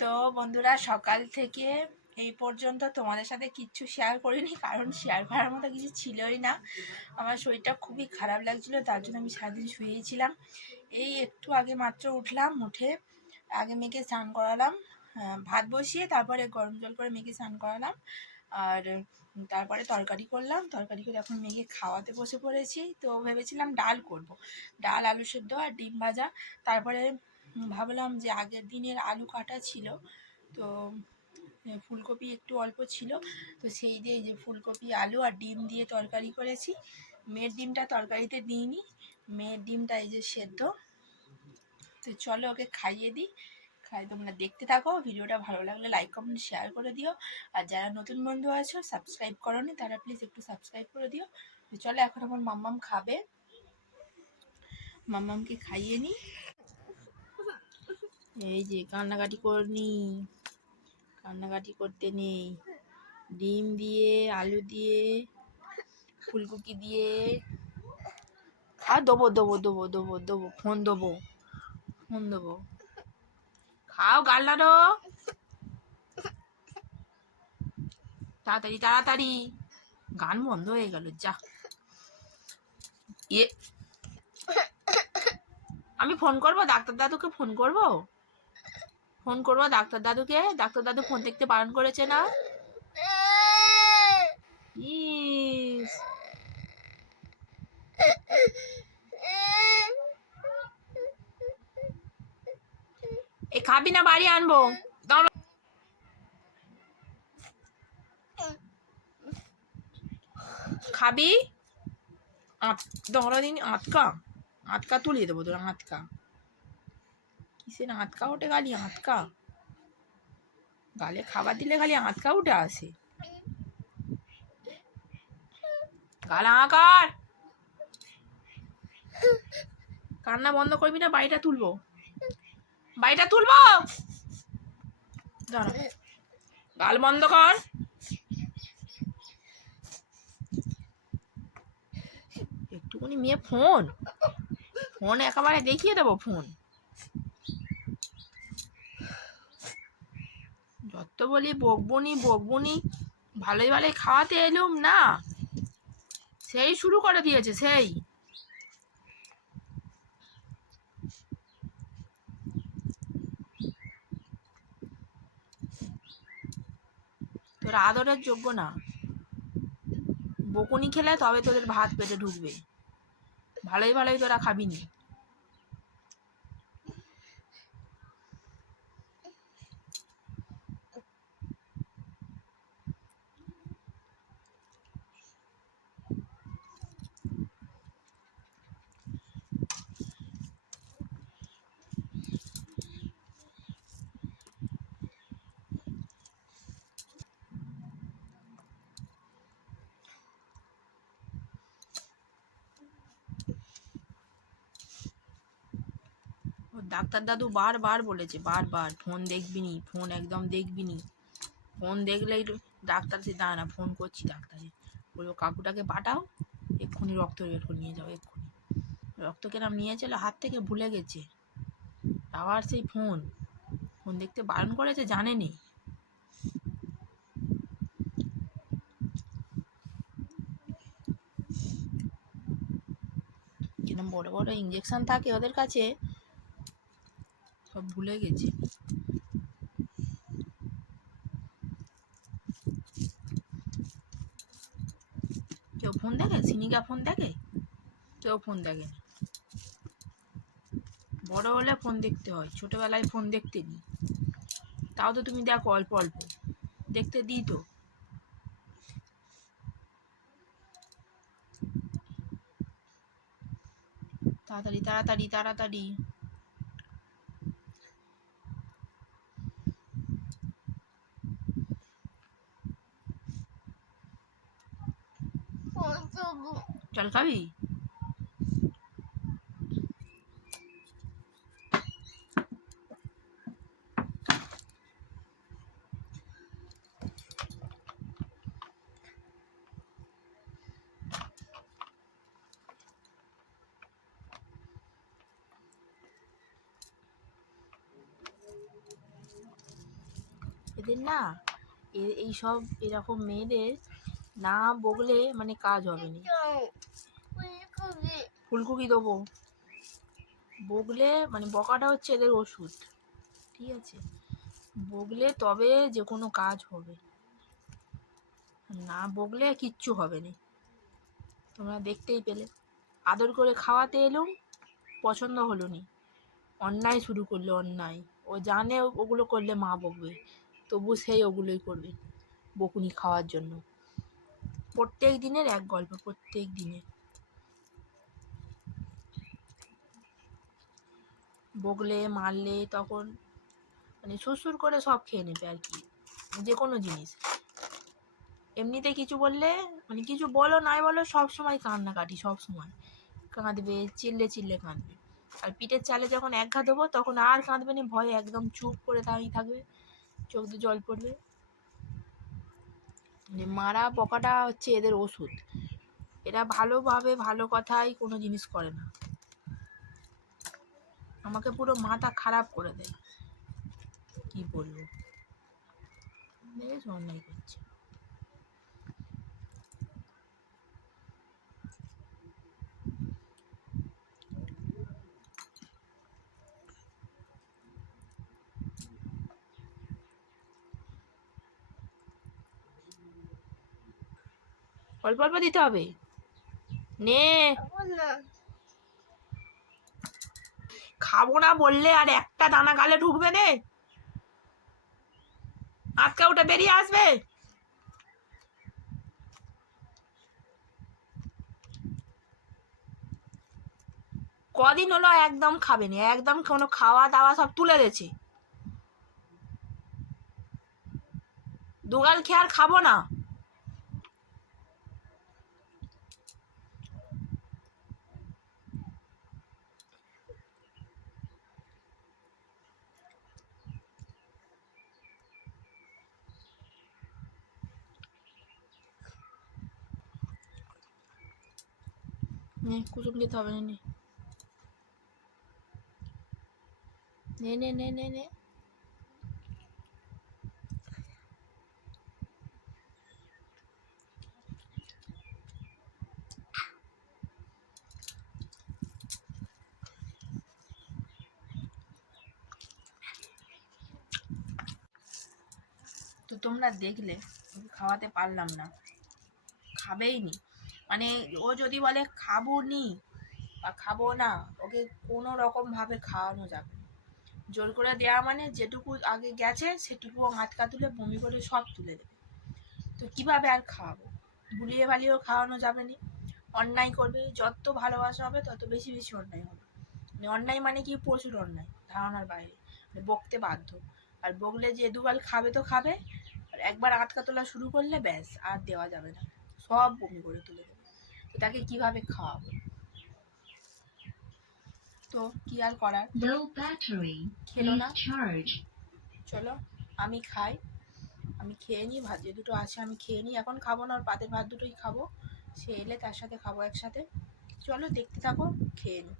তো বন্ধুরা, সকাল থেকে এই পর্যন্ত তোমাদের সাথে কিচ্ছু শেয়ার করিনি, কারণ শেয়ার করার মতো কিছু ছিলই না। আমার শরীরটা খুবই খারাপ লাগছিল, তার জন্য আমি সারাদিন শুয়েছিলাম। এই একটু আগে মাত্র উঠলাম, উঠে আগে মেয়েকে স্নান করালাম, ভাত বসিয়ে তারপরে গরম জল করে মেয়েকে স্নান করালাম, আর তারপরে তরকারি করলাম। তরকারি করে এখন মেয়েকে খাওয়াতে বসে পড়েছি। তো ভেবেছিলাম ডাল করব, ডাল, আলু সেদ্ধ আর ডিম ভাজা। তারপরে ভাবলাম যে আগের দিনের আলু কাটা ছিল, তো ফুলকপি একটু অল্প ছিল, তো সেই দিয়ে যে ফুলকপি, আলু আর ডিম দিয়ে তরকারি করেছি। মেয়ের ডিমটা তরকারিতে দিইনি, মেয়ের ডিমটা এই যে সেদ্ধ। তো চলো ওকে খাইয়ে দিই। তোমরা দেখতে থাকো। ভিডিওটা ভালো লাগলে লাইক, কমেন্ট, শেয়ার করে দিও। আর যারা নতুন বন্ধু আছো, সাবস্ক্রাইব করোনি, তারা প্লিজ একটু সাবস্ক্রাইব করে দিও। তো চলো, এখন আমার মাম্মাম খাবে, মাম্মামকে খাইয়ে নিই। এই যে কান্নাকাটি করনি, কান্নাকাটি করতে নেই। ডিম দিয়ে, আলু দিয়ে, ফুলকপি দিয়ে দেবো দেবো দেবো দেবো দেবো, ফোন দেবো, ফোন দেবো। খাও, গাল্লারো, তাড়াতাড়ি তাড়াতাড়ি। গান বন্ধ হয়ে গেল, যা। ইয়ে, আমি ফোন করবো ডাক্তার দাদুকে, ফোন করবো, ফোন করবো ডাক্তার দাদুকে। ডাক্তার দাদু ফোন দেখতে বারণ করেছে না? ইস, এ খাবি না, বাড়ি আনবো। খাবি? দাঁড়া দিন, আটকা, আটকা তুলিয়ে দেবো তোর, আটকা। কিসের আটকা ওঠে গালি? আটকা গালে খাবার দিলে খালি আটকা উঠে আসে। গালা আকার, কান্না বন্ধ করবি না, বাড়িটা তুলবো, বাড়িটা তুলবো। দাঁড়া, গাল বন্ধ কর। একটুকুনি মেয়ে ফোন, ফোন একেবারে দেখিয়ে দেবো, ফোন। যত বলি বকবুনি বকবুনি, ভালোই ভালোই খাওয়াতে এলুম না, সেই শুরু করে দিয়েছে। সেই তোর আদরের যোগ্য না। বকুনি খেলে তবে তোদের ভাত পেটে ঢুকবে, ভালোই ভালোই তোরা খাবিনি। ডাক্তার দাদু বারবার বলেছে, বারবার, ফোন দেখবি নি, ফোন একদম দেখবি নি। ফোন দেখলেই ডাক্তার সে দাঁড়া না, ফোন করছি ডাক্তারে, বলবো কাকুটাকে পাঠাও, এক্ষুনি রক্ত বের করে নিয়ে যাও, এক্ষুনি। রক্ত কেরাম নিয়ে চলে হাত থেকে, ভুলে গেছে। আবার সেই ফোন, ফোন দেখতে বারণ করেছে, জানেনি। কিরম বড় বড় ইঞ্জেকশন থাকে ওদের কাছে, সব ভুলে গেছে। কেউ ফোন দেখে? সিনিকা ফোন দেখে? কেউ ফোন দেখে না। বড় হলে ফোন দেখতে হয়, ছোটবেলায় ফোন দেখতে নি। তাও তো তুমি দেখো, অল্প অল্প দেখতে দিই তো। তাড়াতাড়ি তাড়াতাড়ি তাড়াতাড়ি। চল, খাবি? এদের না এইসব এরকম মেয়েদের না বকলে মানে কাজ হবে না। ফুলকপি দেবো, বকলে মানে বকাটা হচ্ছে এদের ওষুধ, ঠিক আছে? বকলে তবে যে কোনো কাজ হবে, না বকলে কিচ্ছু হবে না। তোমরা দেখতেই পেলে, আদর করে খাওয়াতে এলুম, পছন্দ হলো নি, অন্যায় শুরু করলো, অন্যায়। ও জানে ওগুলো করলে মা বকবে, তবু সেই ওগুলোই করবে বকুনি খাওয়ার জন্য। প্রত্যেক দিনের এক গল্প, প্রত্যেক দিনের। বকলে মারলে তখন মানে সুরসুর করে সব খেয়ে নেবে আর কি, যে কোনো জিনিস। এমনিতে কিছু বললে মানে কিছু বলো নাই বলো, সব সময় কান্নাকাটি, সব সময় কাঁদবে, চিল্লে চিল্লে কাঁদবে। আর পিঠের চালে যখন এক ঘা দেবো তখন আর কাঁদবে না, ভয়ে একদম চুপ করে দাঁড়িয়ে থাকবে, চোখ দিয়ে জল পড়বে। মানে মারা বকাটা হচ্ছে এদের ওষুধ। এরা ভালোভাবে ভালো কথাই কোনো জিনিস করে না, আমাকে পুরো মাথা খারাপ করে দেয়। কি বলবো, দেখেছো অন্যায় করছে। অল্প অল্প দিতে হবে, নে। খাবো না বললে আর একটা দানা গালে ঢুকবে নে, আটকা ওটা বেরিয়ে আসবে। কদিন হলো একদম খাবে না, একদম কোনো খাওয়া দাওয়া সব তুলে দিয়েছে। দুগাল খেয়ে আর খাবো না। নে কুসুম খেতে হবে না, নে নে নে নে নে নে। তো তোমরা দেখলে খাওয়াতে পারলাম না, খাবেই নি। মানে ও যদি বলে খাবো নি বা খাবো না, ওকে কোনো রকম ভাবে খাওয়ানো যাবে না। জোর করে দেওয়া মানে যেটুকু আগে গেছে সেটুকু হাতকা তুলে বমি করে সব তুলে দেবে। তো কিভাবে আর খাওয়াবো? ভুলিয়ে ভালিয়েও খাওয়ানো যাবে না। অন্যায় করবে, যত ভালোবাসা হবে তত বেশি বেশি অন্যায় হবে। মানে অন্যায় মানে কি, প্রচুর অন্যায়, ধারণার বাইরে। মানে বকতে বাধ্য। আর বকলে যে দুগাল খাবে তো খাবে, আর একবার আটকা তোলা শুরু করলে ব্যাস আর দেওয়া যাবে না, সব বমি করে তুলে দেবে। তো তাকে কিভাবে খাওয়াবো? তো কি আর করার, খেলো না। চলো আমি খাই, আমি খেয়ে নিই, ভাত যে দুটো আছে আমি খেয়ে নিই। এখন খাবো না, ওর পাতের ভাত দুটোই খাবো, সে এলে তার সাথে খাবো একসাথে। চলো দেখতে থাকো, খেয়ে নিই।